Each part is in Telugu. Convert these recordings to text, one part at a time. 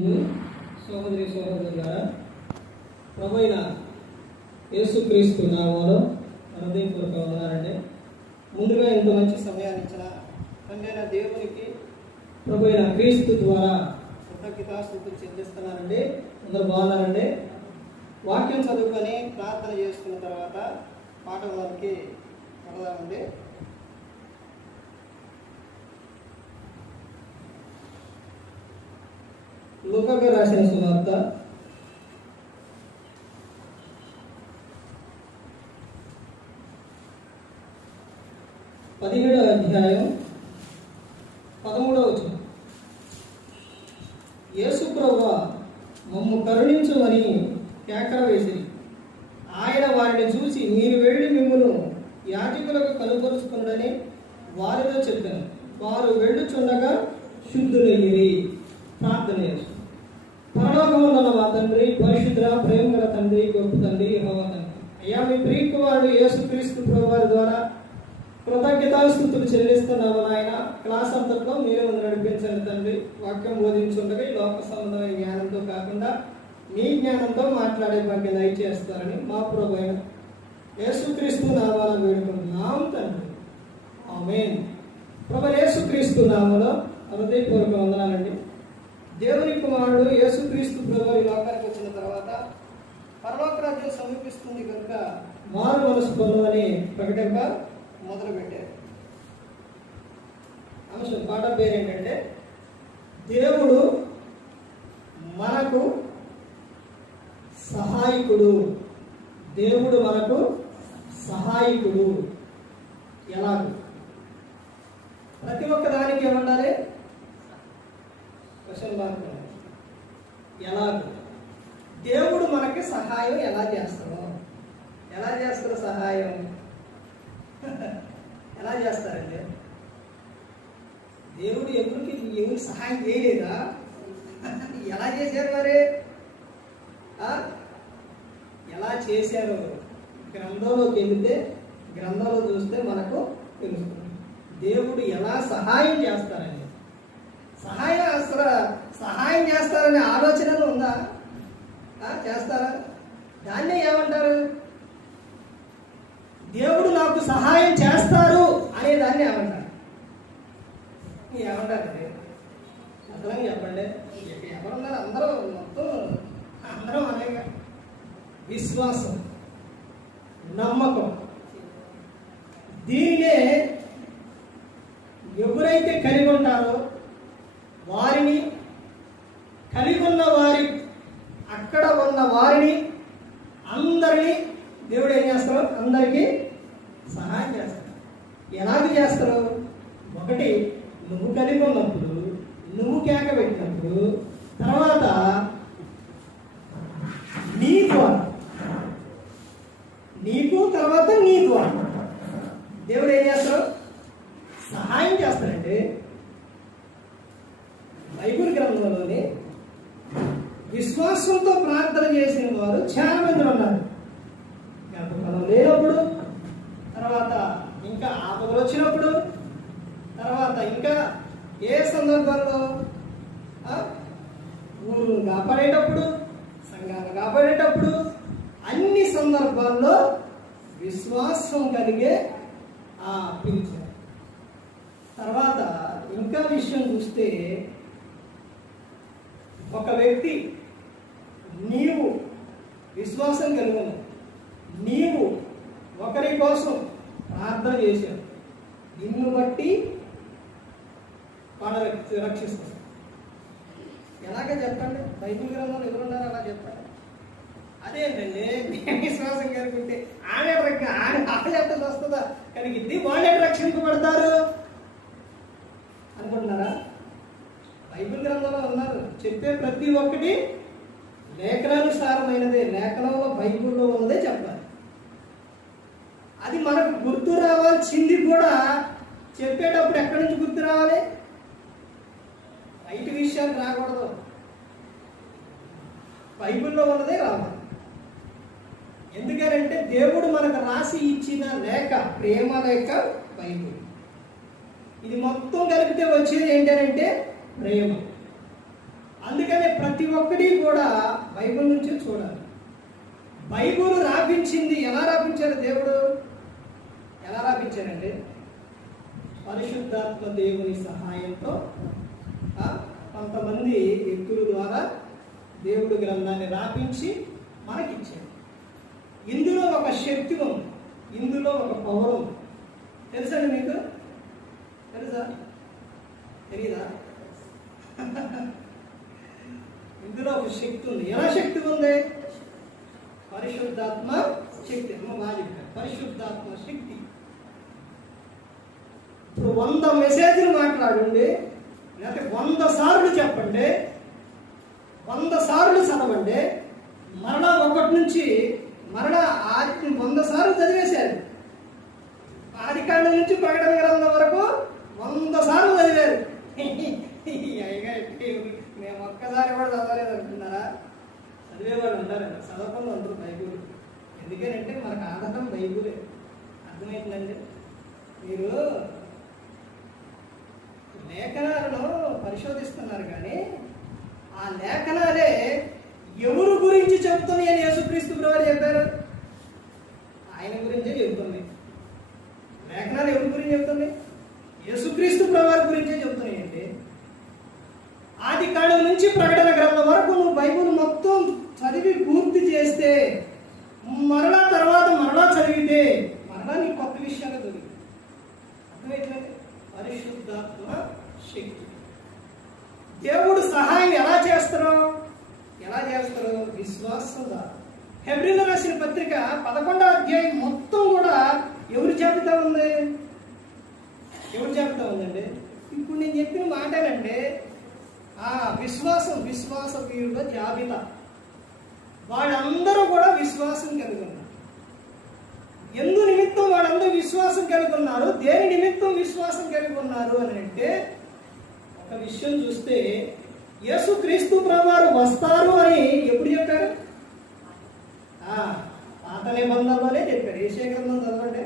సోదరి సోదరులారా, ప్రభువైన యేసుక్రీస్తు నామములో హృదయపూర్వక వందనాలండి. ముందుగా ఇంత మంచి సమయాన్ని ఇచ్చిన తండ్రైన దేవునికి ప్రభువైన క్రీస్తు ద్వారా కృతజ్ఞతాస్తుతులు చెల్లిస్తున్నానండి. అందరూ బాగున్నారండి. వాక్యం చదువుకొని ప్రార్థన చేసుకున్న తర్వాత పాఠంలోకి వెళదామండి. లూకాకు రాసిన సువార్త 17వ అధ్యాయం 13వ వచనం. యేసు ప్రభువా, మమ్ము కరుణించుమని కేకలు వేసిరి. ఆయన వారిని చూసి, మీరు వెళ్ళి మిమ్మును యాజకులకు కనుపరుచుకున్నాడని వారితో చెప్పాను. వారు వెళ్ళుచుండగా శుద్ధులయ్యిరి. ప్రార్థన చేసి, పరలోకమందున్న మా తండ్రి, పరిశుద్ధ ప్రేమ గల తండ్రి, గొప్ప తండ్రి యెహోవా తండ్రి, అయ్యా మీ ప్రియకుమారుడు యేసుక్రీస్తు ప్రభువారి ద్వారా కృతజ్ఞతాస్తుతులు చెల్లిస్తున్నాము నాయన. క్లాస్ అంతట్లో మీరే ముందు నడిపించండి తండ్రి. వాక్యం బోధించుండగా ఈ లోక సంబంధమైన జ్ఞానంతో కాకుండా మీ జ్ఞానంతో మాట్లాడే భాగ్యం దయచేస్తారని మా ప్రభువైన యేసుక్రీస్తు నామాలను వేడుకుంటున్నాం తండ్రి. ఆమేన్. ప్రభు యేసుక్రీస్తు నామములో హృదయపూర్వక వందనాలండి. దేవుని కుమారుడు యేసుక్రీస్తు ప్రభువు ఈ లోకానికి వచ్చిన తర్వాత పరలోక రాజ్యం సమీపిస్తుంది కనుక మారు మనసు పొందమని ప్రకటింప మొదలుపెట్టారు. అంశం పాట పేరు ఏంటంటే, దేవుడు మనకు సహాయకుడు. దేవుడు మనకు సహాయకుడు. ఎలాగూ ప్రతి ఒక్క దానికి ఏమంటారే క్వశ్చన్ మార్క్. ఎలాగూ దేవుడు మనకి సహాయం ఎలా చేస్తాడో, ఎలా చేస్తాడు సహాయం? ఎలా చేస్తారండి? దేవుడు ఎవరికి సహాయం చేయలేదా? ఎలా చేశారు మరి? ఎలా చేశారు? గ్రంథంలోకి వెళితే గ్రంథంలో చూస్తే మనకు తెలుస్తుంది దేవుడు ఎలా సహాయం చేస్తారని. సహాయం చేస్తారనే ఆలోచనలు ఉందా? చేస్తారా? దాన్నే ఏమంటారు? దేవుడు నాకు సహాయం చేస్తారు అనే దాన్ని ఏమంటారు? ఏమంటారు? అర్థం చెప్పండి. ఎవరున్నారు? అందరూ మొత్తం అందరం అనేక విశ్వాసం, నమ్మకం. దీనినే ఎవరైతే కలిగి ఉంటారో వారిని, కలిగి ఉన్న వారి, అక్కడ ఉన్న వారిని అందరినీ దేవుడు ఏం చేస్తారు? అందరికీ సహాయం చేస్తారు. ఎలాగ చేస్తారు? ఒకటి, నువ్వు కలిగి ఉన్నప్పుడు, నువ్వు కేక పెట్టినప్పుడు, తర్వాత నీ ద్వారా, నీకు తర్వాత నీ ద్వారా దేవుడు ఏం చేస్తారు? సహాయం చేస్తారండి. బైబిల్ గ్రంథంలోని విశ్వాసంతో ప్రార్థన చేసిన వారు చాలా మంది ఉన్నారు. మనం లేనప్పుడు, తర్వాత ఇంకా ఆపదలు వచ్చినప్పుడు, తర్వాత ఇంకా ఏ సందర్భంలో ఊరు కాపాడేటప్పుడు, సంఘాన్ని కాపాడేటప్పుడు, అన్ని సందర్భాల్లో విశ్వాసం కలిగే పిలిచారు. తర్వాత ఇంకా విషయం చూస్తే, ఒక వ్యక్తి నీవు విశ్వాసం కలిగి, నీవు ఒకరి కోసం ప్రార్థన చేశావు, నిన్ను బట్టి వాడు రక్షిస్తాడు. ఎలాగ చెప్పండి? బైబిల్ గ్రంథంలో ఎవరున్నారు? అలా చెప్పండి. అదేంటండి, మేము విశ్వాసం కనుకుంటే ఆమె చెప్పాల్సి వస్తుందా? కలిగిద్ది, వాళ్ళే రక్షింపబడతారు అనుకుంటున్నారా? బైబిల్ గ్రంథంలో ఉన్నారు. చెప్పే ప్రతి ఒక్కటి లేఖనానుసారమైనదే. లేఖనంలో బైబిల్లో ఉన్నదే చెప్పాలి. అది మనకు గుర్తు రావాల్సింది కూడా చెప్పేటప్పుడు ఎక్కడి నుంచి గుర్తు రావాలి? బయట విషయాలు రాకూడదు, బైబిల్లో ఉన్నదే రావాలి. ఎందుకంటే దేవుడు మనకు రాసి ఇచ్చిన లేఖ, ప్రేమ లేఖ బైబిల్. ఇది మొత్తం కలిపితే వచ్చేది ఏంటంటే ప్రేమ. అందుకనే ప్రతి ఒక్కటి కూడా బైబిల్ నుంచి చూడాలి. బైబిల్ రాపించింది ఎలా రాపించారు దేవుడు? ఎలా రాపించారండి? పరిశుద్ధాత్మ దేవుని సహాయంతో కొంతమంది వ్యక్తుల ద్వారా దేవుడు గ్రంథాన్ని రాపించి మనకిచ్చాడు. ఇందులో ఒక శక్తి ఉంది, ఇందులో ఒక పవర్ ఉంది. తెలుసండి మీకు? తెలుసా? తెలీదా? ఇందులో ఒక శక్తి ఉంది. ఎలా శక్తి ఉంది? పరిశుద్ధాత్మ శక్తి. అమ్మ బాగా చెప్పారు, పరిశుద్ధాత్మ శక్తి. ఇప్పుడు 100 మెసేజ్లు మాట్లాడండి, లేకపోతే 100 సార్లు చెప్పండి, 100 సార్లు చదవండి, మరలా 1 నుంచి మరలా 100 సార్లు చదివేశారు. ఆదికాండం నుంచి ప్రకటన గ్రంథం వరకు 100 సార్లు చదివారు. మేము ఒక్కసారి కూడా చదవలేదు అంటున్నారా? చదివేవాడు ఉంటారండి, చదవకుండా ఉంటారు బైబిల్. ఎందుకంటే మనకు ఆధారం బైబిలే. అర్థమవుతుందండి? మీరు లేఖనాలను పరిశోధిస్తున్నారు, కానీ ఆ లేఖనాలే ఎవరు గురించి చెబుతుంది అని యేసుక్రీస్తు ప్రభువు చెప్పారు? ఆయన గురించే చెబుతుంది. లేఖనాలు ఎవరి గురించి చెబుతుంది? యేసుక్రీస్తు ప్రభువు గురించే చెబుతున్నాయండి. ఆది కాండం నుంచి ప్రకటన గ్రంథం వరకు నువ్వు బైబిల్ మొత్తం చదివి పూర్తి చేస్తే, మరలా తర్వాత మరలా చదివితే మరలా నీకు కొత్త విషయాలు దొరికి. అర్థమైతే? పరిశుద్ధాత్మ శక్తి. దేవుడు సహాయం ఎలా చేస్తారో? విశ్వాసంగా. హెబ్రీయులకు రాసిన పత్రిక 11వ అధ్యాయం మొత్తం కూడా ఎవరి జాబితా ఉంది? ఎవరి జాబితా ఉందండి? ఇప్పుడు నేను చెప్పిన మాటేనండి. విశ్వాస వీరుల జాబితా. వాళ్ళందరూ కూడా విశ్వాసం కలిగి ఉన్నారు. ఎందు నిమిత్తం వాళ్ళందరూ విశ్వాసం కలిగి ఉన్నారు? దేని నిమిత్తం విశ్వాసం కలిగి ఉన్నారు అని అంటే, ఒక విషయం చూస్తే యేసుక్రీస్తు ప్రభువారు వస్తారు అని ఎప్పుడు చెప్పారు? పాత నిబంధనలోనే చెప్పారు. యెషయా గ్రంథం చదవండి,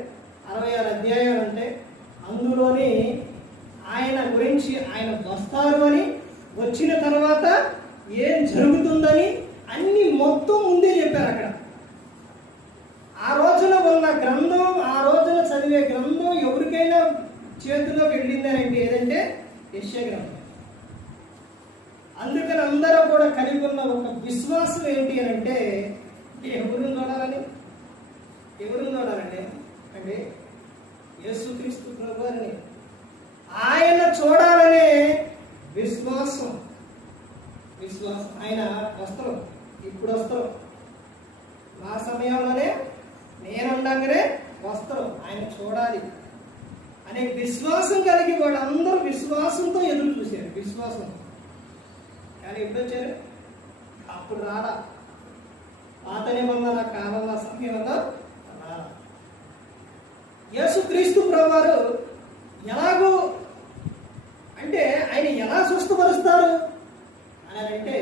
66 అధ్యాయాలు అంటే అందులోని ఆయన గురించి, ఆయన వస్తారు అని, వచ్చిన తర్వాత ఏం జరుగుతుందని అన్ని మొత్తం ముందే చెప్పారు అక్కడ. ఆ రోజున ఉన్న గ్రంథం, ఆ రోజున చదివే గ్రంథం ఎవరికైనా చేతిలోకి వెళ్ళిందని అంటే ఏదంటే యెషయా గ్రంథం. అందుకని అందరూ కూడా కలిగి ఉన్న ఒక విశ్వాసం ఏంటి అని అంటే, ఎవరిని చూడాలండి అంటే యేసుక్రీస్తు ప్రభువుని ఆయన చూడాలనే విశ్వాసం. ఆయన వస్తారు, ఇప్పుడు వస్తారు, నా సమయంలోనే నేనుండగానే వస్తారు, ఆయన చూడాలి అనే విశ్వాసం కలిగి వాళ్ళందరూ విశ్వాసంతో ఎదురు చూశారు. విశ్వాసం. కానీ ఎప్పుడు వచ్చారు? అప్పుడు రాడా. పాత నిబంధన కాలంలో సమయంలో రాడా. యేసుక్రీస్తు ప్రభువారు ఎలాగూ అంటే ఆయన ఎలా స్వస్థపరుస్తారు అని అంటే,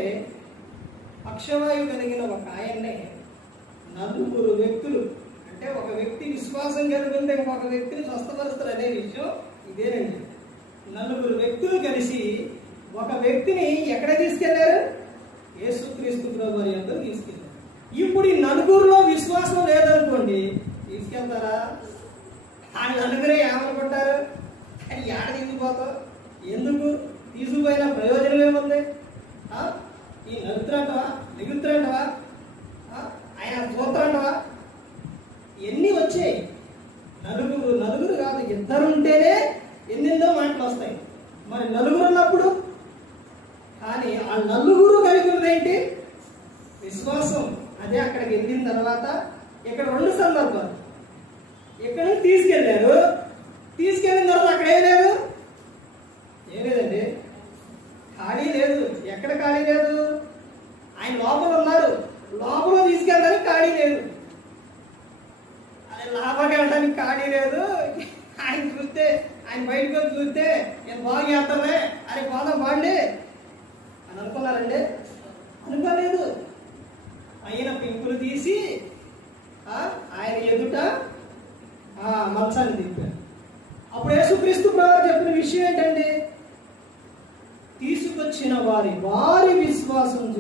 పక్షవాయువు కలిగిన ఒక ఆయన్నే 4 వ్యక్తులు, అంటే ఒక వ్యక్తి విశ్వాసం కలిగి ఉంటే ఇంకొక వ్యక్తిని స్వస్థపరుస్తారు అనే విషయం ఇదేనండి. 4 వ్యక్తులు కలిసి ఒక వ్యక్తిని ఎక్కడ తీసుకెళ్లారు? యేసుక్రీస్తు ప్రభువారి యొద్దకు తీసుకెళ్లారు. ఇప్పుడు ఈ 4లో విశ్వాసం లేదనుకోండి, తీసుకెళ్తారా? ఆ 4 ఏమనుకుంటారు? అని ఏడ తీసుకుపోతావు? ఎందుకు తీసుకుపోయినా ప్రయోజనం ఏముంది? ఈ నలుగురంటవా, నిగుతురంటవా, ఆయన సూత్రంటవా, ఎన్ని వచ్చాయి? నలుగురు కాదు, 2 ఉంటేనే ఎన్నెందో మాటలు వస్తాయి. మరి 4 ఉన్నప్పుడు, కానీ ఆ 4 కలిగి ఉన్నదేంటి? విశ్వాసం. అదే అక్కడికి వెళ్ళిన తర్వాత ఇక్కడ 2 సందర్భాలు. ఇక్కడ తీసుకెళ్ళారు, తీసుకెళ్ళిన తర్వాత అక్కడ ఏం లేదండి, ఖాళీ లేదు. ఎక్కడ ఖాళీ లేదు? ఆయన లోపల ఉన్నారు, లోపల తీసుకెళ్ళడానికి ఖాళీ లేదు. అది లాభాగా వెళ్ళడానికి ఖాళీ లేదు. ఆయన చూస్తే, ఆయన బయటకు వచ్చి చూస్తే నేను బాగా చేస్తానే అని పోదాం బాండి అని అనుకున్నారండి? అనుకోలేదు. ఆయన పింకులు తీసి ఆయన ఎదుట మంచాన్ని దింపారు. అప్పుడు యేసుక్రీస్తు ప్రభువు చెప్పిన విషయం ఏంటండి? తీసుకొచ్చిన వారి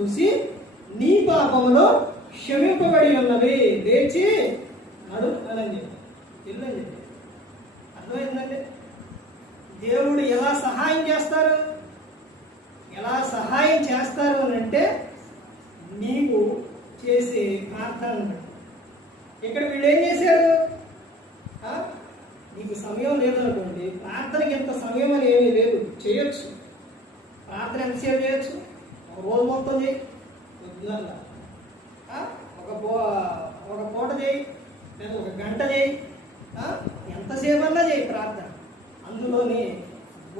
చూసి నీ పాపములో క్షమింపబడి ఉన్నవి, లేచి నడు అని చెప్పి వెళ్ళని చెప్పి. అర్థమైందండి? దేవుడు ఎలా సహాయం చేస్తారు? ఎలా సహాయం చేస్తారు అని అంటే నీవు చేసే ప్రార్థన. ఇక్కడ వీళ్ళు ఏం చేశారు? నీకు సమయం లేదనుకోండి, ప్రార్థనకి ఎంత సమయం అని ఏమీ లేదు, చేయొచ్చు. ప్రార్థన ఎంతసేపు చేయొచ్చు? ఒక రోజు మొత్తం చేయి, పొద్దుగల్లా ఒక పూట చేయి, లేదా ఒక గంట చేయి, ఎంతసేపు అన్నా చేయి ప్రార్థన. అందులోని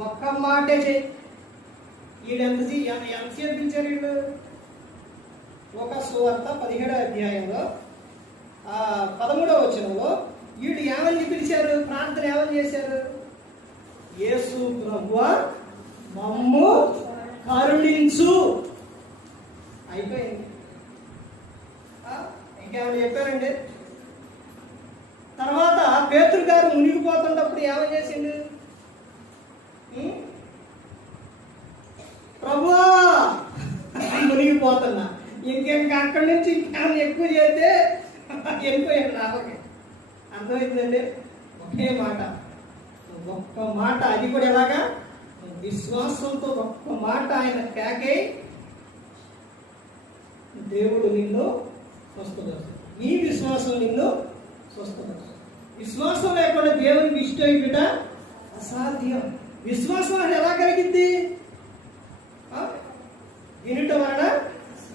ఒక్క మాటే చేయి. వీళ్ళు ఎంతసేపు పిలిచారు? వీళ్ళు ఒక సువార్త 17వ అధ్యాయంలో 13వ వచనంలో వీళ్ళు ఏమని పిలిచారు? ప్రార్థన ఏమని చేశారు? యేసు ప్రభువా మమ్ము కరుణించు. అయిపోయింది. ఇంకేమైనా చెప్పారండి? తర్వాత పేతురు గారు మునిగిపోతున్నప్పుడు ఏమని చేసిండు? ప్రభువా మునిగిపోతున్నా, ఇంకెంక అక్కడి నుంచి ఇంకేమైనా ఎక్కువ చేస్తే వెళ్ళిపోయాడు నాపకి. అర్థమైందండి? ఒకే మాట, ఒక్క మాట, అది కూడా ఎలాగా? విశ్వాసంతో ఒక్క మాట ఆయన కేకై దేవుడు నిన్ను స్వస్థపరుస్తాడు. నీ విశ్వాసం నిన్ను స్వస్థపరుస్తాడు. విశ్వాసం లేకుండా దేవునికి ఇష్టం అసాధ్యం. విశ్వాసం అది ఎలా కలిగింది? వినుట వలన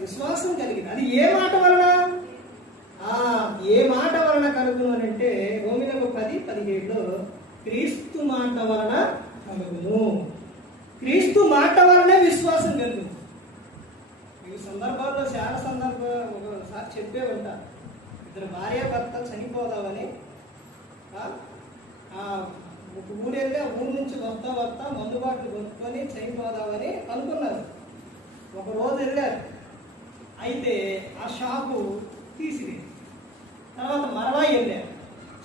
విశ్వాసం కలిగింది. అది ఏ మాట వలన? ఏ మాట వలన కలుగును అని అంటే రోమీయులకు 10:17లో క్రీస్తు మాట వలన కలుగును. క్రీస్తు మాట వలనే విశ్వాసం కలుగును. ఈ సందర్భాల్లో చాలా ఒకసారి చెప్పే ఉంటా. ఇద్దరు భార్య భర్త చనిపోదామని ఒక ఊరు వెళ్ళి ఆ ఊరు నుంచి వస్తా మందుబాట్లు కొనుక్కొని చనిపోదామని అనుకున్నారు. ఒక రోజు వెళ్ళారు. అయితే ఆ షాపు తీసిలేదు. తర్వాత మరలా వెళ్ళారు.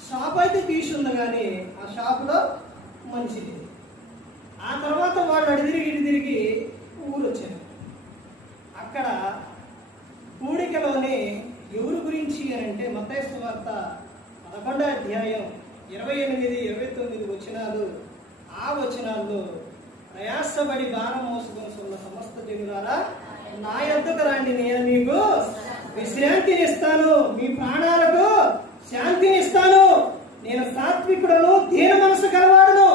షాప్ అయితే తీసి ఉంది, కానీ ఆ షాపులో మనిషి లేదు. ఆ తర్వాత వాళ్ళు అడి తిరిగి ఊరు వచ్చారు. అక్కడ కూడికలోనే ఎవరి గురించి అని అంటే మత్తయి సువార్త 11వ అధ్యాయం 28, 29 వచనాలు. ఆ వచనాల్లో ప్రయాసపడి భారం మోసుకొని సమస్త జనులారా నా యొద్దకు రండి, నేను మీకు విశ్రాంతినిస్తాను, మీ ప్రాణాలకు శాంతినిస్తాను, నేను సాత్వికుడను, దీన మనసు కలవాడును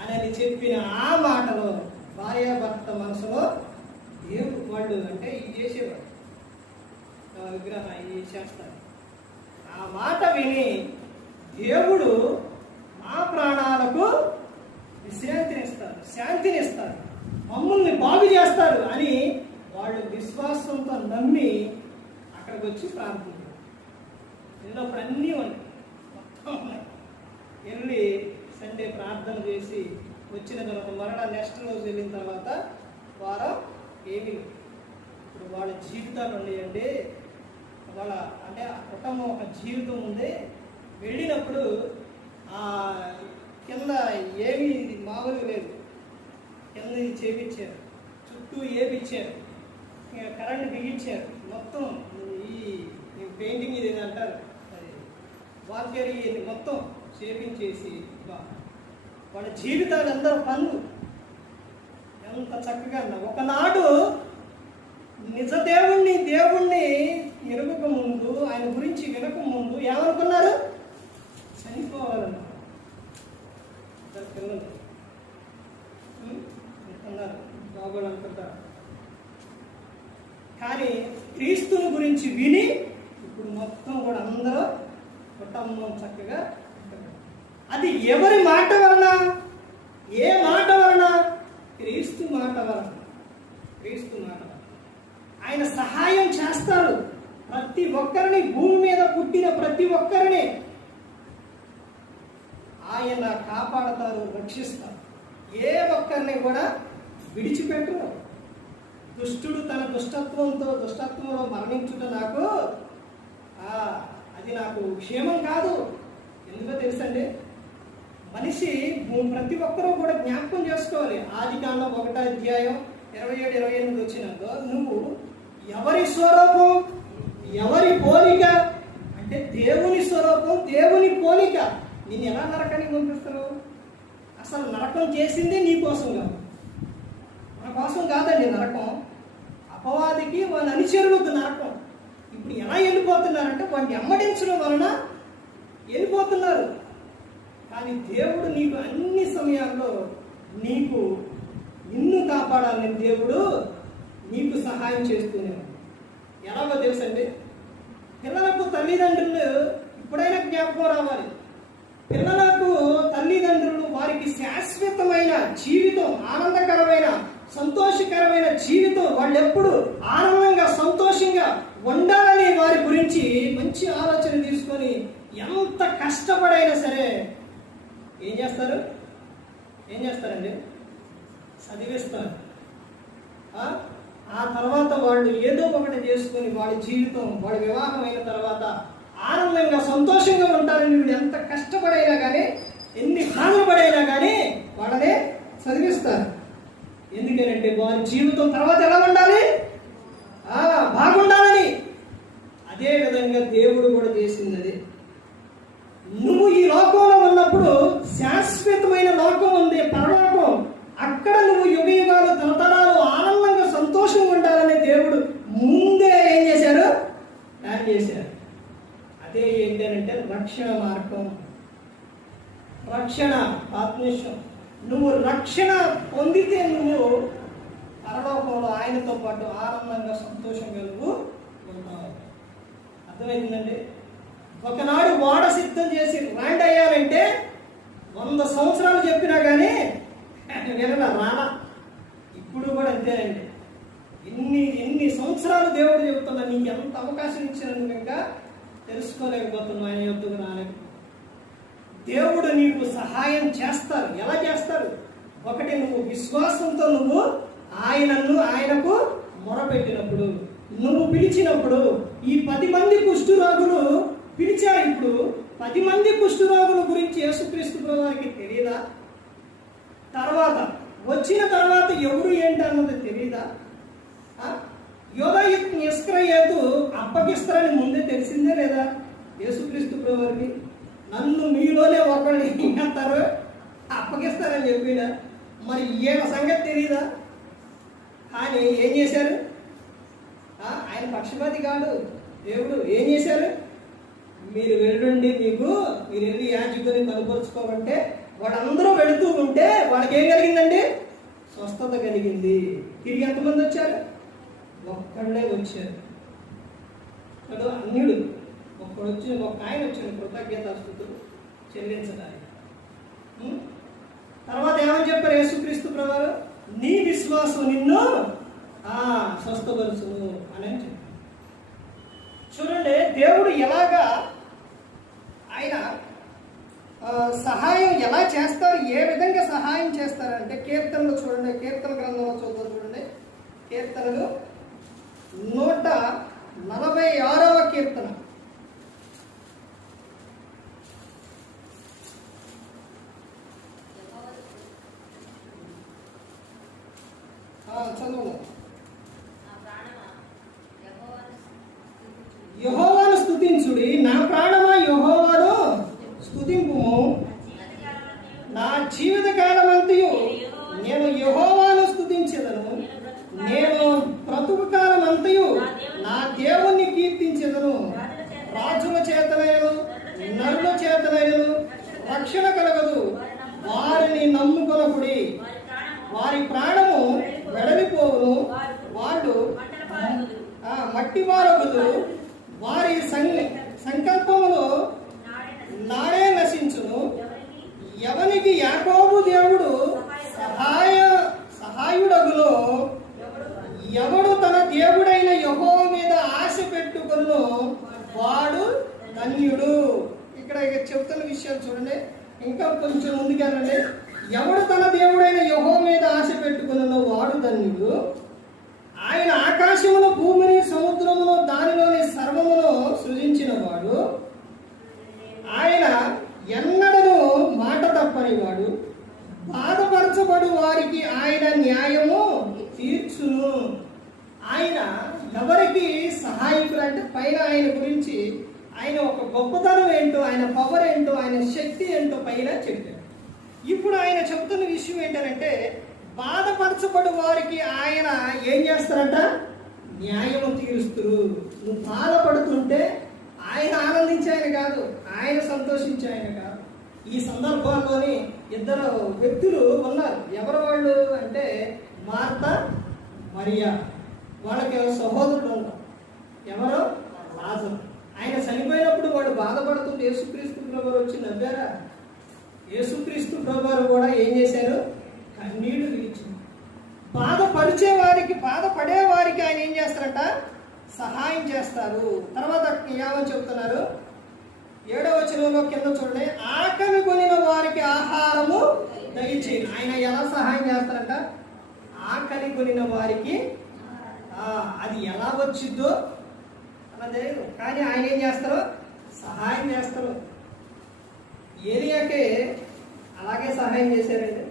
అని చెప్పిన ఆ మాటలో భార్యాభర్త మనసులో దేవుడు వాళ్ళు అంటే ఇది చేసేవాడు, విగ్రహం ఇది చేస్తారు. ఆ మాట విని దేవుడు మా ప్రాణాలకు విశ్రాంతినిస్తారు, శాంతినిస్తారు, మమ్మల్ని బాగు చేస్తారు అని వాళ్ళు విశ్వాసంతో నమ్మి అక్కడికి వచ్చి ప్రార్థించారు. వెళ్ళినప్పుడు అన్నీ ఉన్నాయి, మొత్తం ఉన్నాయి. వెళ్ళి సండే ప్రార్థన చేసి వచ్చిన తర్వాత మరణ నెక్స్ట్ రోజు వెళ్ళిన తర్వాత వారం ఏమీ లేదు. ఇప్పుడు వాళ్ళ జీవితాలు ఉన్నాయండి. వాళ్ళ అంటే ఆ కుటుంబం ఒక జీవితం ఉంది. వెళ్ళినప్పుడు కింద ఏమీ మామూలుగా లేదు, కింద చేపించారు, చుట్టూ ఏపిచ్చారు, కరెంట్ బిగించారు, మొత్తం ఈ పెయింటింగ్ ఇది అంటారు, అది వాల్కేరీ మొత్తం చేపించేసి వాళ్ళ జీవితాలు అందరూ పనులు ఎంత చక్కగా. ఒకనాడు నిజ దేవుణ్ణి ఎరుగక ముందు, ఆయన గురించి వినక ముందు ఏమనుకున్నారు? చనిపోవాలన్నారు. పిల్లలు అనుకున్నారు, బాగోలు అనుకుంటారు. కానీ క్రీస్తుని గురించి విని ఇప్పుడు మొత్తం కూడా అందరూ కుటుంబం చక్కగా. అది ఎవరి మాట వలన? ఏ మాట వలన? క్రీస్తు మాట వలన. క్రీస్తు మాట వలన ఆయన సహాయం చేస్తారు. ప్రతి ఒక్కరిని, భూమి మీద పుట్టిన ప్రతి ఒక్కరిని ఆయన కాపాడతారు, రక్షిస్తారు. ఏ ఒక్కరిని కూడా విడిచిపెట్టరు. దుష్టుడు తన దుష్టత్వంలో మరణించుట అది నాకు క్షేమం కాదు. ఎందుకో తెలుసండి, మనిషి ప్రతి ఒక్కరూ కూడా జ్ఞాపకం చేసుకోవాలి. ఆదికాండం 1వ అధ్యాయం 27-28 వచ్చినాక నువ్వు ఎవరి స్వరూపం, ఎవరి పోలిక అంటే దేవుని స్వరూపం, దేవుని పోలిక. నేను ఎలా నరకానికి పంపిస్తాను? అసలు నరకం చేసిందే నీ కోసం కాదు, మన కోసం కాదండి నరకం. అపవాదికి వాళ్ళ అనుచరులకు నరకం. ఇప్పుడు ఎలా వెళ్ళిపోతున్నారంటే వాడిని అమ్మడించడం వలన వెళ్ళిపోతున్నారు. కానీ దేవుడు నీకు అన్ని సమయాల్లో నిన్ను కాపాడాలని దేవుడు నీకు సహాయం చేస్తూనే. ఎలాగో తెలుసండి, పిల్లలకు తల్లిదండ్రులు ఇప్పుడైనా జ్ఞాపకం రావాలి. పిల్లలకు తల్లిదండ్రులు వారికి శాశ్వతమైన జీవితం, ఆనందకరమైన సంతోషకరమైన జీవితం, వాళ్ళు ఎప్పుడు ఆనందంగా సంతోషంగా ఉండాలని వారి గురించి మంచి ఆలోచన తీసుకొని ఎంత కష్టపడైనా సరే ఏం చేస్తారండి? చదివిస్తారు. ఆ తర్వాత వాళ్ళు ఏదో ఒకటి చేసుకొని వాళ్ళ జీవితం, వాళ్ళ వివాహం అయిన తర్వాత ఆనందంగా సంతోషంగా ఉంటారని వీళ్ళు ఎంత కష్టపడైనా కానీ, ఎన్ని బాధలు పడైనా కానీ వాళ్ళనే చదివిస్తారు. ఎందుకనంటే వారి జీవితం తర్వాత ఎలా ఉండాలి? బాగుండాలని. అదే విధంగా దేవుడు కూడా చేసింది అదే. నువ్వు ఈ లోకంలో ఉన్నప్పుడు శాశ్వతమైన లోకం ఉంది, పరలోకం. అక్కడ నువ్వు యుగయుగాలు తరతరాలు ఆనందంగా సంతోషంగా ఉండాలని దేవుడు ముందే ఏం చేశారు? ప్లాన్ చేశారు. అదే ఏంటంటే రక్షణ మార్గం, రక్షణ ఆత్మీయం. నువ్వు రక్షణ పొందితే నువ్వు పరలోకంలో ఆయనతో పాటు ఆనందంగా సంతోషంగా నువ్వు ఉంటావు. అర్థమైందండి? ఒకనాడు ఓడ సిద్ధం చేసి ల్యాండ్ అయ్యాలంటే 100 సంవత్సరాలు చెప్పినా కానీ రానా. ఇప్పుడు కూడా అంతేనండి. ఎన్ని సంవత్సరాలు దేవుడు చెబుతున్నా, నీకు ఎంత అవకాశం ఇచ్చినందుకు ఇంకా తెలుసుకోలేకపోతున్నావు ఆయన యొద్దకు రాలేదు. దేవుడు నీకు సహాయం చేస్తారు. ఎలా చేస్తారు? ఒకటి, నువ్వు విశ్వాసంతో నువ్వు ఆయనకు మొరపెట్టినప్పుడు, నువ్వు పిలిచినప్పుడు. ఈ 10 మంది కుష్ఠరోగులు పిలిచారు. ఇప్పుడు 10 మంది కుష్ఠరోగుల గురించి యేసుక్రీస్తు ప్రభువుకి తెలియదా? వచ్చిన తర్వాత ఎవరు ఏంటి అన్నది తెలియదా? యోధా ఇస్కరియోతు అప్పగిస్తారని ముందే తెలిసిందే లేదా యేసుక్రీస్తు ప్రభువుకి? నన్ను మీలోనే ఒకరిని అంటారు అప్పగిస్తారని చెప్పిన మరి ఈయన సంగతి తెలియదా? కానీ ఏం చేశారు? ఆయన పక్షపాతి కాదు దేవుడు. ఏం చేశారు? మీరు వెళ్ళండి, మీరు వెళ్ళి యాజకుని కనుపరుచుకోమంటే వాళ్ళందరూ వెళుతూ ఉంటే వాళ్ళకి ఏం కలిగిందండి? స్వస్థత కలిగింది. తిరిగి ఎంతమంది వచ్చారు? ఒక్కళ్ళే వచ్చారు. అన్యుడు ఒక ఆయన వచ్చాడు కృతజ్ఞతాస్తుతులు చెల్లించడానికి. తర్వాత ఏమని చెప్పారు యేసుక్రీస్తు ప్రభువారు? నీ విశ్వాసం నిన్ను స్వస్థపరుచును అని చెప్పారు. చూడండి, దేవుడు ఎలాగా ఆయన సహాయం ఎలా చేస్తారు, ఏ విధంగా సహాయం చేస్తారంటే కీర్తనలు చూడండి. కీర్తన గ్రంథంలో చూడండి. కీర్తనలు 146వ కీర్తన. చదువు. యెహోవాను స్తుతించుడి, నా ప్రాణమా యెహోవాను స్తుతింపుము. నా జీవిత కాలమంతయు నేను యెహోవాను స్తుతించెదను. నేను బ్రతుకు కాలమంతయు నా దేవుణ్ణి కీర్తించెదను. రాజుల చేతనైనను నరుల చేతనైనను రక్షణ కలగదు. వారిని నమ్ముకొనకుడి, వారి ప్రాణము వెడలిపోవును. వాళ్ళు మట్టి వారగుదు. వారి సంకల్పములు నాడే నశించును. ఎవనికి యాకోబు దేవుడు సహాయుడగులో, ఎవడు తన దేవుడైన యెహోవా మీద ఆశ పెట్టుకొనునో వాడు ధన్యుడు. ఇక్కడ చెప్తున్న విషయాలు చూడండి, ఇంకా కొంచెం ముందుకెళ్ళండి. ఎవడు తన దేవుడైన యెహోవా మీద ఆశ పెట్టుకొనునో వాడు ధన్యుడు. ఆయన ఆకాశమును భూమిని సముద్రమును దానిలోని సర్వమును సృజించిన వాడు. ఆయన ఎన్నడను మాట తప్పని వాడు. బాధపరచబడు వారికి ఆయన న్యాయము తీర్చు ఎవరికి సహాయకులు అంటే పైన ఆయన గురించి ఆయన ఒక గొప్పతనం ఏంటో, ఆయన పవర్ ఏంటో, ఆయన శక్తి ఏంటో పైన చెప్పారు. ఇప్పుడు ఆయన చెబుతున్న విషయం ఏంటంటే బాధపరచబడు వారికి ఆయన ఏం చేస్తారంట? న్యాయం తీరుస్తురు. నువ్వు బాధపడుతుంటే ఆయన ఆనందించే ఆయన కాదు, ఆయన సంతోషించే ఆయన కాదు. ఈ సందర్భంలోని ఇద్దరు వ్యక్తులు ఉన్నారు. ఎవరు వాళ్ళు అంటే మార్తా, మరియా. వాళ్ళకి సహోదరుడు ఉన్నారు. ఎవరు? లాజరు. ఆయన చనిపోయినప్పుడు వాడు బాధపడుతుంటే యేసుక్రీస్తు ప్రభువారు వచ్చి నవ్వారా? యేసుక్రీస్తు ప్రభువారు కూడా ఏం చేశారు? కన్నీళ్లు విడిచారు. బాధపరిచే వారికి, బాధపడే వారికి ఆయన ఏం చేస్తారంట? సహాయం చేస్తారు. తర్వాత ఏమని చెబుతున్నారు? 7వ వచనంలో కింద చూడండి, ఆకలి కొనిన వారికి ఆహారము దయచేయండి. ఆయన ఎలా సహాయం చేస్తారంట? ఆకలి కొనిన వారికి అది ఎలా వచ్చిద్దో అలా తెలియదు, కానీ ఆయన ఏం చేస్తారు? సహాయం చేస్తారు. ఏలియాకే అలాగే సహాయం చేశారండి.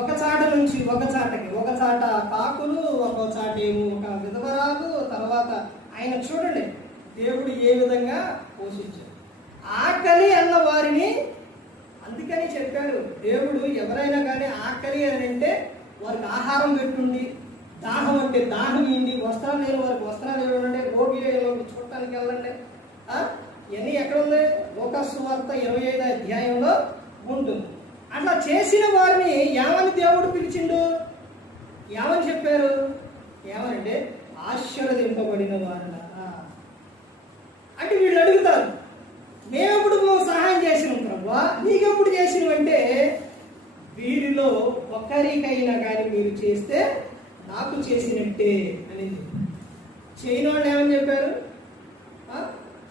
ఒక చాట నుంచి ఒక చాటకి, ఒక చాట కాకులు, ఒక చాట ఏమో ఒక విధవరాలు. తర్వాత ఆయన చూడండి దేవుడు ఏ విధంగా పోషించాడు. ఆకలి అన్న వారిని అందుకని చెప్పాడు దేవుడు, ఎవరైనా కానీ ఆకలి అని అంటే వారికి ఆహారం పెట్టుండి, దాహం అంటే దాహం ఇవ్వండి, వస్త్రాలు లేని వారికి వస్త్రాలు ఇవ్వండి, రోగి చూడటానికి వెళ్ళండి. ఇవన్నీ ఎక్కడ ఉంది? లోకాసు సువార్త 25వ అధ్యాయంలో ఉంటుంది. అట్లా చేసిన వారిని ఏమని దేవుడు పిలిచిండు? ఏమని చెప్పారు? ఏమనంటే ఆశీర్వదింపబడిన వారు. అంటే వీళ్ళు అడుగుతారు, మేమెప్పుడు నువ్వు సహాయం చేసినాం ప్రభువా, నీకెప్పుడు చేసినవంటే వీరిలో ఒక్కరికైనా కానీ మీరు చేస్తే నాకు చేసినట్టే అనేది. చేయని వాళ్ళు ఏమని చెప్పారు?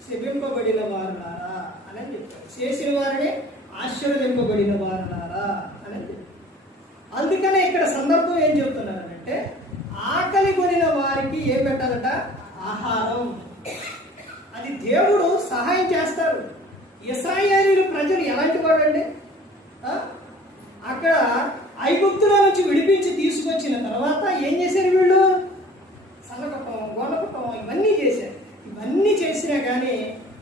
శపింపబడిన వారులారా అని చెప్పారు. చేసిన వారిని ఆశీర్వదింపబడిన వారులారా అని చెప్పారు. అందుకనే ఇక్కడ సందర్భం ఏం చెప్తున్నారంటే ఆకలి కొనిన వారికి ఏం పెట్టారట? ఆహారం. అది దేవుడు సహాయం చేస్తారు. ఇశ్రాయేలీయుల ప్రజలు ఎలాంటి వాడు అండి? అక్కడ ఐగుప్తులో నుంచి విడిపించి తీసుకొచ్చిన తర్వాత ఏం చేశారు వీళ్ళు? సన్నకటం, గోనకటం ఇవన్నీ చేశారు. ఇవన్నీ చేసినా కానీ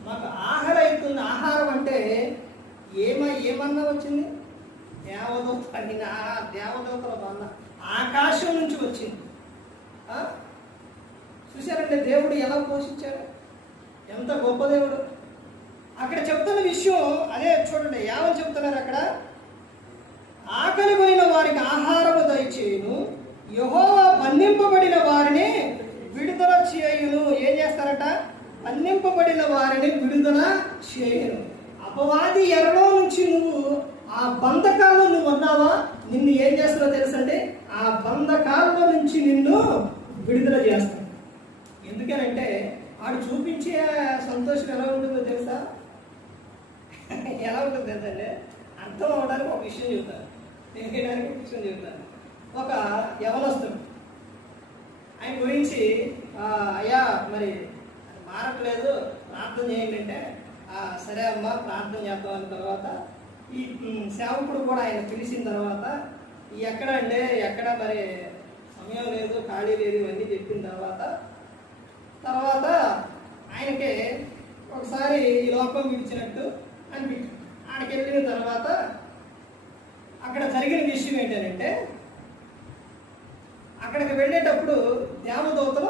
మాకు ఆహారం అవుతుంది. ఆహారం అంటే ఏమన్నా వచ్చింది? దేవదూత పండిన దేవదూతల వల్ల ఆకాశం నుంచి వచ్చింది. చూశారంటే దేవుడు ఎలా పోషించాడు, ఎంత గొప్ప దేవుడు. అక్కడ చెప్తున్న విషయం అదే చూడండి, ఏమని చెప్తున్నారు అక్కడ? ఆకలి కొనిన వారికి ఆహారము దయచేయును, యెహోవా బంధింపబడిన వారిని విడుదల చేయును. ఏం చేస్తారట? బంధింపబడిన వారిని విడుదల చేయును. అపవాది ఎరలో నుంచి నువ్వు ఆ బంధకాల్లో నువ్వు ఉన్నావా, నిన్ను ఏం చేస్తారో తెలుసండి? ఆ బంధకాల్లో నుంచి నిన్ను విడుదల చేస్తాడు. ఎందుకనంటే వాడు చూపించే సంతోషం ఎలా ఉంటుందో తెలుసా? ఎలా ఉంటుందో తెలుసండి? అర్థం అవడానికి ఒక విషయం చెబుతాను, తెలియడానికి ఒక విషయం చెబుతాను. ఒక యవనస్తుడు, ఆయన గురించి అయ్యా మరి మారట్లేదు, ప్రార్థన చేయండి అంటే సరే అమ్మా ప్రార్థన చేద్దాం అన్న తర్వాత ఈ సేవకుడు కూడా ఆయన పిలిచిన తర్వాత ఎక్కడ అంటే ఎక్కడ మరి సమయం లేదు, ఖాళీ లేదు, ఇవన్నీ చెప్పిన తర్వాత ఆయనకి ఒకసారి ఈ లోకం విడిచినట్టు అనిపించింది. ఆయనకి వెళ్ళిన తర్వాత అక్కడ జరిగిన విషయం ఏంటంటే అక్కడికి వెళ్ళేటప్పుడు దేవదూతలు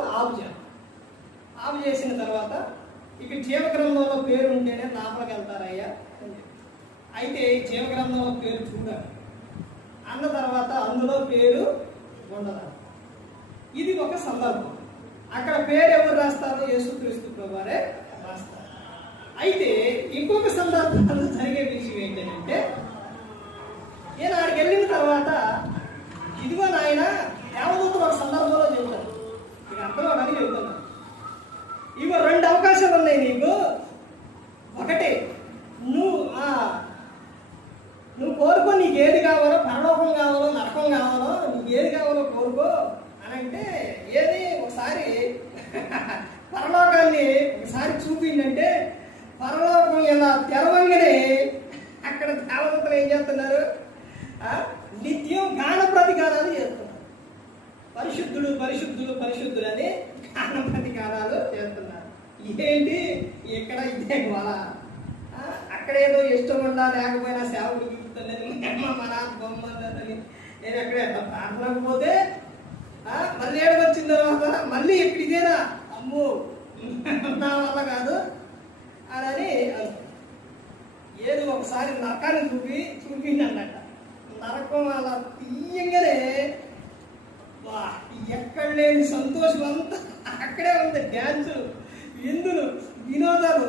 ఆపు చేసిన తర్వాత ఇక జీవగ్రంథంలో పేరు ఉంటేనే లోపలికి వెళ్తారయ్యా అని చెప్పి. అయితే జీవగ్రంథంలో పేరు చూడాలి అన్న తర్వాత అందులో పేరు ఉండదు. ఇది ఒక సందర్భం. అక్కడ పేరు ఎవరు రాస్తారో? యేసుక్రీస్తు ప్రభువారే రాస్తారు. అయితే ఇంకొక సందర్భంలో జరిగే విషయం ఏంటంటే నేను ఆడికి వెళ్ళిన తర్వాత ఇదిగో నాయన దేవదూతలు ఒక సందర్భంలో చెబుతాను, ఇక అర్థం అవడానికి చెబుతున్నాను. ఇగో 2 అవకాశాలు ఉన్నాయి నీకు. ఒకటి, నువ్వు కోరుకో, నీకు ఏది కావాలో, పరలోకం కావాలో నరకం కావాలో, నీకు ఏది కావాలో కోరుకో అని అంటే ఏది ఒకసారి పరలోకాన్ని ఒకసారి చూపిందంటే పరలోకం ఇలా తెరవంగానే అక్కడ దేవదూతలు ఏం చేస్తున్నారు? నిత్యం గాన ప్రతిగానాలు చేస్తున్నారు. పరిశుద్ధుడు పరిశుద్ధుడు పరిశుద్ధుడు అని గానపతి గానాలు చేస్తున్నారు. ఏంటి ఇక్కడ ఇదే గోల. అక్కడేదో ఇష్టం ఉన్నా లేకపోయినా సేవకు చూపుతుందని మన బొమ్మని నేను ఎక్కడ ప్రార్థనకపోతే మళ్ళీ ఏడుకు వచ్చిన తర్వాత మళ్ళీ ఇప్పుడు ఇదేనా అమ్మో నా వల్ల కాదు అని ఏదో ఒకసారి నరకాన్ని చూపింది అన్నట్ట. నరకం అలా తీయంగానే ఎక్కడ లేని సంతోషం అంతా అక్కడే ఉంది. డ్యాన్సు, విందులు, వినోదాలు.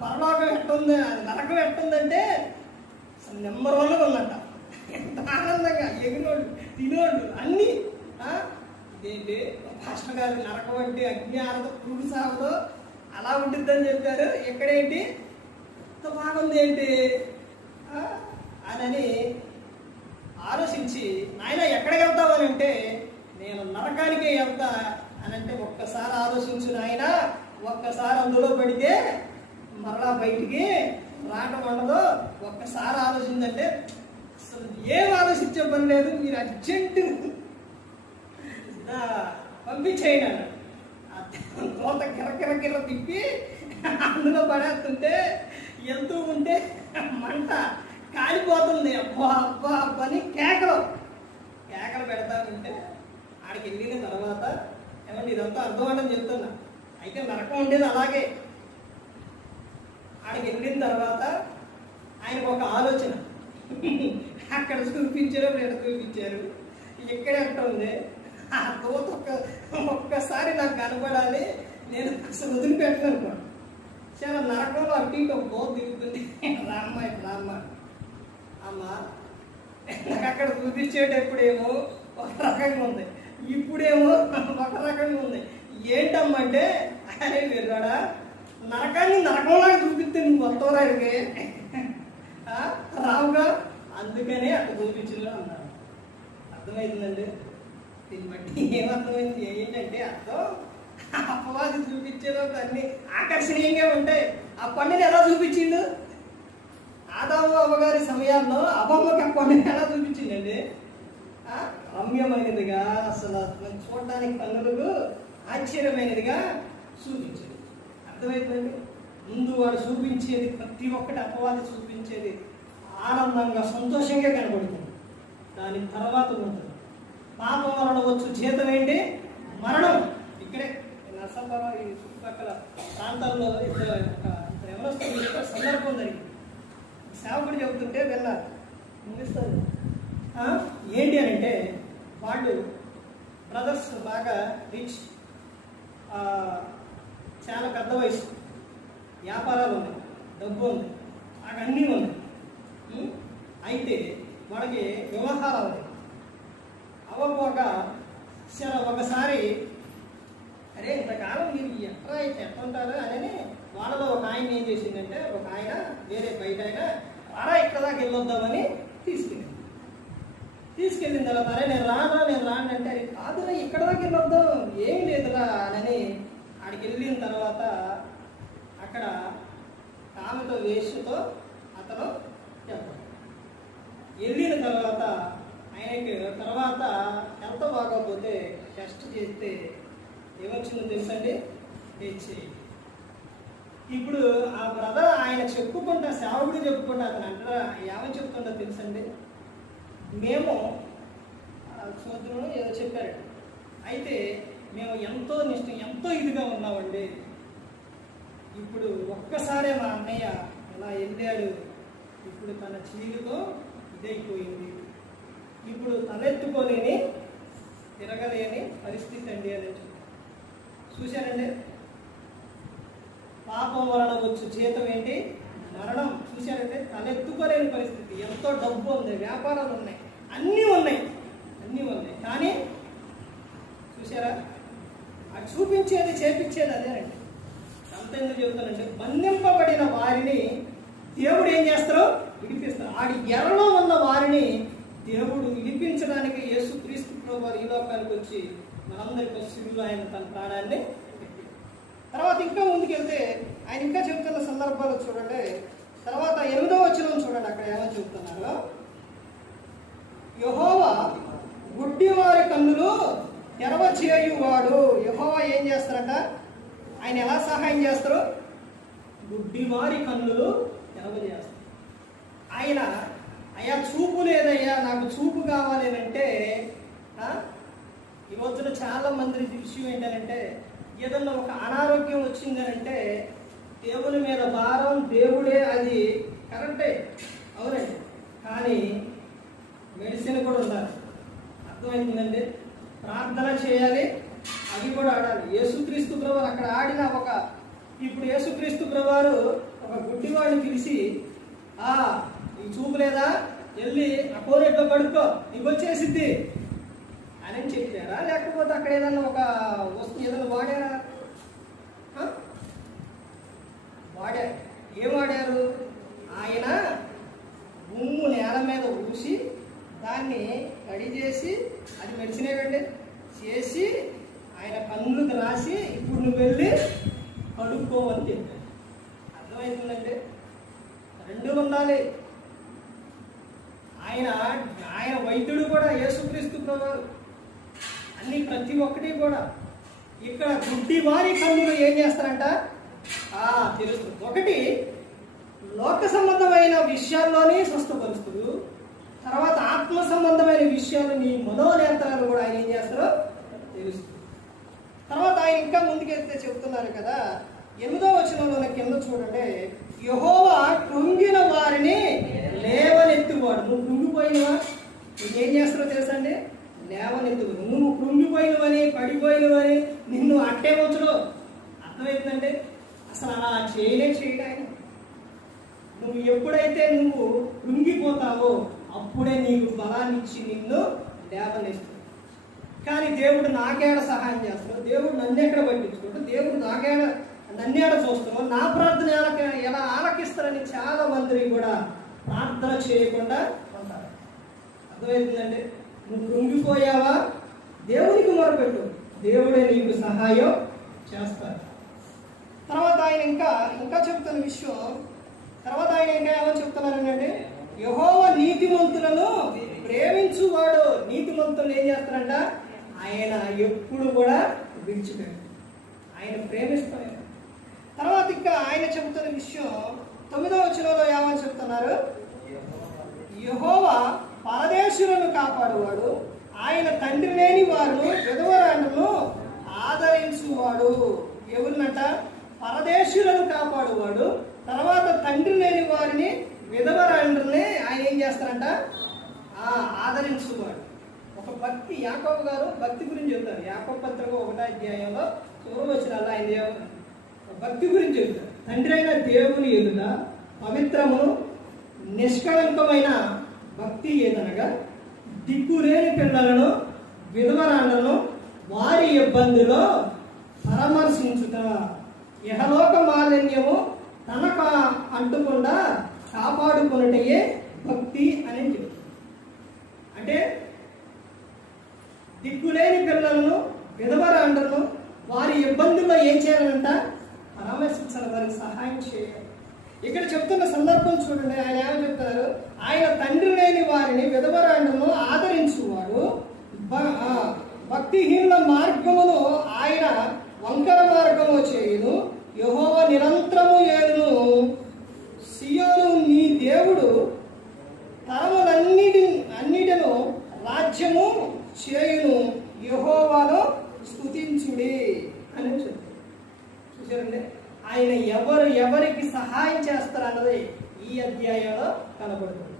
పరలోకం ఎట్టుంది, అది నరకం ఎట్టుందంటే నెంబర్ 1 ఉందంట. ఎంత ఆనందంగా ఎగినోళ్ళు తినోళ్ళు అన్నీ. ఇదేంటి పాస్టర్ గారు నరకం అంటే అగ్ని ఆరదు పురుగు సాగుతో అలా ఉంటుందని చెప్పారు, ఎక్కడేంటి ఎంత బాగుంది ఏంటి అని ఆలోచించి, నాయన ఎక్కడికి వెళ్తావు అని అంటే, నేను నరకానికే వెళ్తా అని అంటే, ఒక్కసారి ఆలోచించు నాయన, ఒక్కసారి అందులో పడితే మరలా బయటికి రావడం ఉండదు, ఒక్కసారి ఆలోచిందంటే అసలు ఏం ఆలోచించే పని లేదు, మీరు అర్జెంటు పంపించేయండి అన్నాడు. తోట కిరకిర తిప్పి అందులో పడేస్తుంటే ఎంతో ఉంటే మంట కాలిపోతుంది. అబ్బా అబ్బా అబ్బా అని కేకలు పెడతా ఉంటే ఆడికి వెళ్ళిన తర్వాత, ఏమంటే ఇదంతా అర్థమని చెప్తున్నా, అయితే నరకం ఉండేది అలాగే. ఆడికి వెళ్ళిన తర్వాత ఆయనకు ఒక ఆలోచన, అక్కడ చూపించారు, ఇక్కడ చూపించారు, ఇక్కడ ఎట్ట ఉంది, ఆ తోత ఒక్కసారి నాకు కనపడాలి, నేను అసలు వదిలిపెట్టను అనుకోండి. చాలా నరకంలో అటు ఇటు ఒక బోధ దిగుతుంది. రామ్మ అమ్మ నాకు అక్కడ చూపించేటప్పుడేమో ఒక రకంగా ఉంది, ఇప్పుడేమో ఒక రకంగా ఉంది. ఏంటమ్మంటే అరే వెళ్ళాడా, నరకాన్ని నరకంలాగా చూపిస్తే నువ్వు వస్తావురాడికి రావుగా, అందుకనే అక్కడ చూపించు అన్నారు. అర్థమైందండి. దీన్ని బట్టి ఏమర్థమైంది ఏంటంటే, అర్థం అపవాది చూపించేదో అన్ని ఆకర్షణీయంగా ఉంటాయి. ఆ పండుని ఎలా చూపించిండు, ఆదాము అవ్వగారి సమయాల్లో అవ్వమ్మకి ఆ పండుని ఎలా చూపించిందండి, రమ్యమైనదిగా, అసలు చూడడానికి కన్నులకు ఆశ్చర్యమైనదిగా చూపించింది. అర్థమైపోయింది. ముందు వాడు చూపించేది ప్రతి ఒక్కటి, అపవాది చూపించేది ఆనందంగా సంతోషంగా కనబడుతుంది. దాని తర్వాత ఉంటుంది పాపం వలన వచ్చు జీతం ఏంటి, మరణం. ఇక్కడే నర్సాపురం ఈ చుట్టుపక్కల ప్రాంతాల్లో ఎవరొస్తారు సందర్భం జరిగింది. సేవకుడు చెబుతుంటే వెళ్ళాలి ముగిస్తారు. ఏంటి అని అంటే, వాళ్ళు బ్రదర్స్ బాగా రిచ్, చాలా పెద్ద వయసు, వ్యాపారాలు ఉన్నాయి, డబ్బు ఉంది, అన్నీ ఉన్నాయి. అయితే వాళ్ళకి వివాహాలు అవ్వాలి. అవ్వకపోగా సరే ఒకసారి, అరే ఇంతకాలం మీరు ఎట్లా ఉంటారు అని వాళ్ళలో ఒక ఆయన ఏం చేసిందంటే, ఒక ఆయన వేరే బయట ఆయన అలా ఇక్కడ దాకా వెళ్ళొద్దామని తీసుకెళ్ళిన తర్వాత, అరే నేను రాను అంటే, అది కాదురా ఇక్కడ దాకా వెళ్ళొద్దాం, ఏమి లేదురా అని ఆడికి వెళ్ళిన తర్వాత అక్కడ ఆమెతో వేసుతో అతను చెప్తాడు. వెళ్ళిన తర్వాత ఆయనకి తర్వాత ఎంత బాగోకపోతే టెస్ట్ చేస్తే ఏమొచ్చిందో తెలుసండి, హెచ్ఐవి. ఇప్పుడు ఆ బ్రదర్ ఆయన చెప్పుకుంటా, సేవకుడు చెప్పుకుంటా, అతను అంటారా ఏమని చెప్తుంటో తెలుసండి, మేము సోదరుడు ఏదో చెప్పారు, అయితే మేము ఎంతో ఎంతో ఇదిగా ఉన్నామండి. ఇప్పుడు ఒక్కసారే మా అన్నయ్య ఇలా వెళ్ళాడు, ఇప్పుడు తన జీవితం ఇదైపోయింది, ఇప్పుడు తలెత్తుకోలేని తిరగలేని పరిస్థితి అండి అని చెప్పి. చూశారండి, పాపం వలన వచ్చు జీతం ఏంటి, మరణం. చూశారంటే తలెత్తుకోలేని పరిస్థితి. ఎంతో డబ్బు ఉంది, వ్యాపారాలు ఉన్నాయి, అన్నీ ఉన్నాయి, కానీ చూసారా, అది చూపించేది చేపించేది అదేనండి. అంత ఎందుకు చెబుతానంటే, బంధింపబడిన వారిని దేవుడు ఏం చేస్తారో విడిపిస్తారు. ఆడి ఎర్రలో ఉన్న వారిని దేవుడు విడిపించడానికి యేసుక్రీస్తు ప్రభువు ఈ లోకానికి వచ్చి మనందరి పరిస్థితుల్లో ఆయన తన ప్రాణాన్ని పెట్టి, తర్వాత ఇంకా ముందుకెళ్తే ఆయన ఇంకా చెబుతున్న సందర్భాలు చూడండి. తర్వాత 8వ వచనం చూడండి, అక్కడ ఏమని చెబుతున్నారు, యెహోవా గుడ్డివారి కన్నులు తెరవ చేయువాడు. యెహోవా ఏం చేస్తారట? ఆయన ఎలా సహాయం చేస్తారు? గుడ్డివారి కన్నులు తెరవ చేస్తారు. ఆయన అయ్యా చూపు లేదయ్యా, నాకు చూపు కావాలి అంటే ఈ రోజున చాలా మంది విషయం ఏంటంటే, ఏదన్నా ఒక అనారోగ్యం వచ్చిందనంటే దేవుని మీద భారం, దేవుడే, అది కరెక్టే, అవునండి, కానీ మెడిసిన్ కూడా ఉండాలి. అర్థమైందండి? ప్రార్థన చేయాలి, అవి కూడా ఆడాలి. యేసుక్రీస్తు ప్రభువారు అక్కడ ఆడిన ఇప్పుడు యేసుక్రీస్తు ప్రభువారు ఒక గుడ్డివాడిని పిలిచి, ఈ చూపు లేదా, వెళ్ళి ఆ కోరేట్లో పడుకో, నీకు వచ్చేసిద్ది అని చెప్పారా? లేకపోతే అక్కడ ఏదన్నా ఒక వస్తువు ఏదైనా వాడారా? వాడారు. ఏం వాడారు? ఆయన ఉమ్ము నేల మీద ఊసి దాన్ని కడి చేసి, అది మెడిసినేవండి చేసి ఆయన కన్నులకు రాసి, ఇప్పుడు నువ్వు వెళ్ళి కడుక్కోవని చెప్పాడు. అర్థమవుతుందండి? రెండు ఉండాలి. ఆయన వైద్యుడు కూడా యేసుక్రీస్తు ప్రభువారు, అన్ని ప్రతి ఒక్కటి కూడా. ఇక్కడ గుడ్డి వారి కన్నులు ఏం చేస్తారంట? తెలుస్తుంది. ఒకటి, లోక సంబంధమైన విషయాల్లోనే స్వస్థపరుస్తుడు. తర్వాత ఆత్మ సంబంధమైన విషయాలు, నీ మనోనేత్రాలు కూడా ఆయన ఏం చేస్తారో తెలుస్తుంది. తర్వాత ఆయన ఇంకా ముందుకెళ్తే చెప్తున్నారు కదా, 8వ వచనంలో కింద చూడండి, యెహోవా కృంగిన వారిని లేవనెత్తువాడు. నువ్వు కృంగిపోయినవా? నువ్వేం చేస్తారో తెలుసా అండి? లేవనెత్తుడు. నువ్వు కృంగిపోయినవని, పడిపోయినవని నిన్ను అట్టే వచ్చుడు. అర్థమవుతుందండి? అసలు అలా చేయడు ఆయన. నువ్వు ఎప్పుడైతే నువ్వు కృంగిపోతావో అప్పుడే నీకు బలాన్ని ఇచ్చి నిన్ను లేవనెస్తాడు. కానీ దేవుడు నాకేడ సహాయం చేస్తాడు, దేవుడు నన్ను ఎక్కడ పట్టించుకుంటాడు, దేవుడు నన్నేడ చూస్తాడు, నా ప్రార్థన ఎలా ఆలకిస్తారని చాలా మంది కూడా ప్రార్థన చేయకుండా ఉంటారు. అర్థమవుతుందండి? నువ్వు కృంగిపోయావా, దేవునికి మొరపెట్టు, దేవుడే నీకు సహాయం చేస్తాడు. తర్వాత ఆయన ఇంకా చెప్తున్న విషయం, తర్వాత ఆయన ఇంకా ఏమో చెప్తున్నారంటే, యెహోవా నీతిమంతులను ప్రేమించువాడు. నీతిమంతులను ఏం చేస్తారంట? ఆయన ఎప్పుడు కూడా విడిచిపెట్టాడు, ఆయన ప్రేమిస్తాడు. తర్వాత ఇంకా ఆయన చెబుతున్న విషయం 9వ వచనంలో ఏమని చెప్తున్నారు? యెహోవా పరదేశులను కాపాడువాడు, ఆయన తండ్రి లేని వారు విధవరాండ్రులను ఆదరించువాడు. ఎవరినట? పరదేశులను కాపాడువాడు. తర్వాత తండ్రి లేని వారిని, విధవరాండ్రుల్ని ఆయన ఏం చేస్తారంట? ఆదరించువాడు. ఒక భక్తి, యాకోబు గారు భక్తి గురించి చెప్తారు. యాకోబు పత్రిక 1వ అధ్యాయంలో చివరి వచనాల్లో ఆయన భక్తి గురించి చెప్తారు. తండ్రి అయిన దేవుని ఎదుట పవిత్రమును నిష్కళంకమైన భక్తి ఏదనగా, దిక్కులేని పిల్లలను, విధవరాండ్లను వారి ఇబ్బందిలో పరామర్శించుట, ఇహలోక మాలిన్యము తనకు అంటకుండా కాపాడుకున్నటయే భక్తి అని చెప్తారు. అంటే దిక్కులేని పిల్లలను, విధవరాండ్లను వారి ఇబ్బందుల్లో ఏం చేయాలంట? పరామర్శించాలి, వారికి సహాయం చేయాలి. ఇక్కడ చెప్తున్న సందర్భం చూడండి, ఆయన ఏమని చెప్తారు? ఆయన తండ్రి లేని వారిని, విధవరాండ్లను ఆదరించువాడు. భక్తిహీనుల మార్గమును ఆయన వంకర మార్గము చేయును. యెహోవా నిరంతరము ఏలును. సియోను నీ దేవుడు తరములన్నిటిను రాజ్యము చేయును. యెహోవాను స్తుతించుడి అని చెప్తారు. చూసారండి? ఆయన ఎవరికి సహాయం చేస్తారన్నది ఈ అధ్యాయంలో కనబడుతుంది.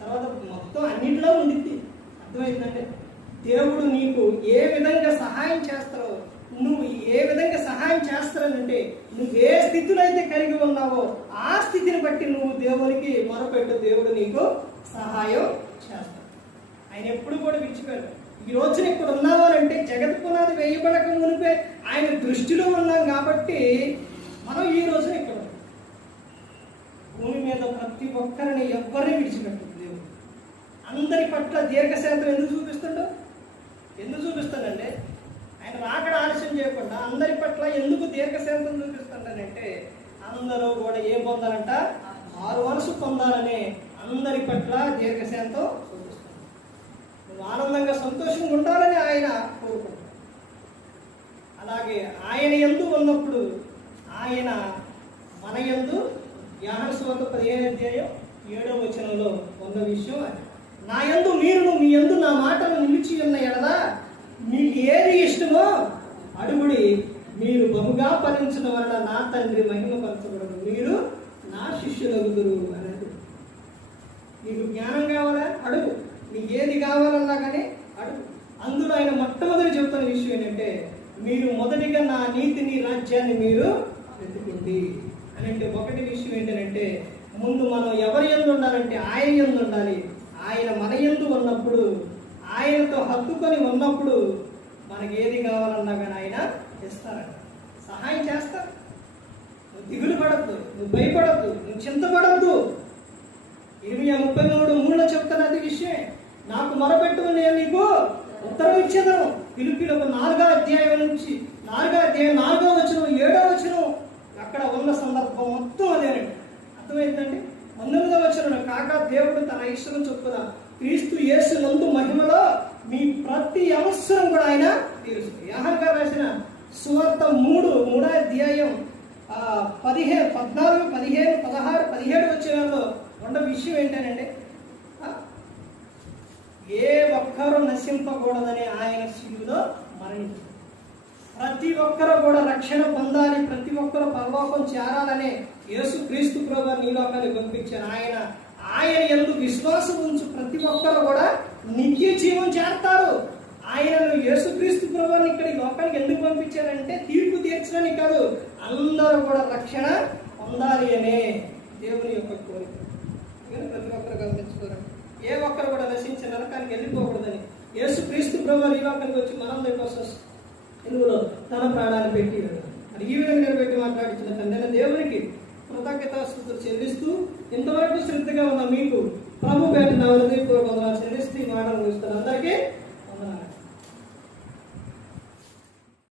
తర్వాత మొత్తం అన్నింటిలో ఉండిద్ది. అర్థమైందండి? దేవుడు నీకు ఏ విధంగా సహాయం చేస్తారో, నువ్వు ఏ విధంగా సహాయం చేస్తారనంటే, నువ్వు ఏ స్థితిలో అయితే కలిగి ఉన్నావో ఆ స్థితిని బట్టి నువ్వు దేవునికి మొరపెట్టు, దేవుడు నీకు సహాయం చేస్తాడు. ఆయన ఎప్పుడు కూడా విడిచిపెట్టాడు. ఈ రోజున ఇక్కడ ఉన్నావు అంటే జగత్ పునాది వేయబడక మునిపే ఆయన దృష్టిలో ఉన్నాం కాబట్టి మనం ఈ రోజున ఇక్కడ భూమి మీద ప్రతి ఒక్కరిని ఎవరిని విడిచిపెట్టదు దేవుడు. అందరి పట్ల దీర్ఘశాంతం ఎందుకు చూపిస్తాడంటే ఆయన రాకడ ఆలస్యం చేయకుండా అందరి పట్ల ఎందుకు దీర్ఘశాంతం చూపిస్తాడంటే, అందరూ కూడా ఏం పొందాలంట? మారు మనసు పొందాలని అందరి పట్ల దీర్ఘశాంతం చూపిస్తాడు. నువ్వు ఆనందంగా సంతోషంగా ఉండాలని ఆయన కోరుకుంటారు. అలాగే ఆయన యందు ఉన్నప్పుడు ఆయన మన యందు, యోహాను సువార్త 15:7 ఉన్న విషయం అది. నా యందు మీరును మీ యందు నా మాటలు నిలిచి ఉన్న ఎడల మీకు ఏది ఇష్టమో అడుగుడి, మీరు బహుగా ఫలించడం వలన నా తండ్రి మహిమపరచబడదు, మీరు నా శిష్యులగుదురు అనేది. నీకు జ్ఞానం కావాలా అడుగు, నీకు ఏది కావాలన్నా కానీ అడుగు. అందులో ఆయన మొట్టమొదటి చెబుతున్న విషయం ఏంటంటే, మీరు మొదటిగా నా నీతిని రాజ్యాన్ని మీరు వెతుకుంది అని. అంటే ఒకటి విషయం ఏంటంటే, ముందు మనం ఎవరి యందు ఉండాలంటే ఆయన యందు ఉండాలి. ఆయన మన యందు ఉన్నప్పుడు, ఆయనతో హత్తుకొని ఉన్నప్పుడు మనకి ఏది కావాలన్నా కానీ ఆయన ఇస్తారంట, సహాయం చేస్తారు. నువ్వు దిగులు పడద్దు, నువ్వు భయపడద్దు, నువ్వు చింతపడద్దు. 33:3 చెప్తాను అది విషయం. నాకు మొరపెట్టు, నేను నీకు ఉత్తరం ఇచ్చేదను. ఫిలిప్పీయులకు 4వ అధ్యాయం నుంచి 4వ అధ్యాయం 4వ వచనం 7వ వచనం అక్కడ ఉన్న సందర్భం మొత్తం అదేనండి. అర్థమైందండి. 19వ వచనం, కాక దేవుడు తన ఇష్టం చొప్పున క్రీస్తు యేసు నందు మహిమలో మీ ప్రతి అవసరం కూడా ఆయన తీరుస్తుంది. యోహాను గారు రాసిన సువార్త 3వ అధ్యాయం 14, 15, 16, 17 వచ్చేవాళ్ళు ఉన్న విషయం ఏంటంటే, ఏ ఒక్కరూ నశింపకూడదని ఆయన శిలువలో మరణించారు. ప్రతి ఒక్కరు కూడా రక్షణ పొందాలి, ప్రతి ఒక్కరు పరలోకం చేరాలనే యేసు క్రీస్తు ప్రభువు ఈ లోకానికి పంపించారు. ఆయన యందు విశ్వాసం ఉంచు ప్రతి ఒక్కరు కూడా నిత్య జీవం చేస్తారు. ఆయనను యేసుక్రీస్తు ప్రభువుని ఇక్కడ ఈ లోకానికి ఎందుకు పంపించారంటే తీర్పు తీర్చడానికి కాదు, అందరూ కూడా రక్షణ పొందాలి అనే దేవుని యొక్క కోరిక. ప్రతి ఒక్కరు గమనించుకోరండి. ఏ ఒక్కరు కూడా నశించి నరకానికి వెళ్ళిపోకూడదని యేసుక్రీస్తు ప్రభువు ఈ లోకానికి వచ్చి మనందరి కోసం ఇందులో తన ప్రాణాన్ని పెట్టి మరి ఈ విధంగా నిలబెట్టి మాట్లాడించిన తండ్రి దేవునికి కృతజ్ఞతాస్తుతులు చెల్లిస్తూ, ఇంతవరకు శ్రద్ధగా ఉన్న మీకు ప్రభు పేట నా హృదయపూర్వక వందనాలు చెల్లిస్తూ ఈ మాటలు ముగిస్తాను. అందరికీ వందనాలు.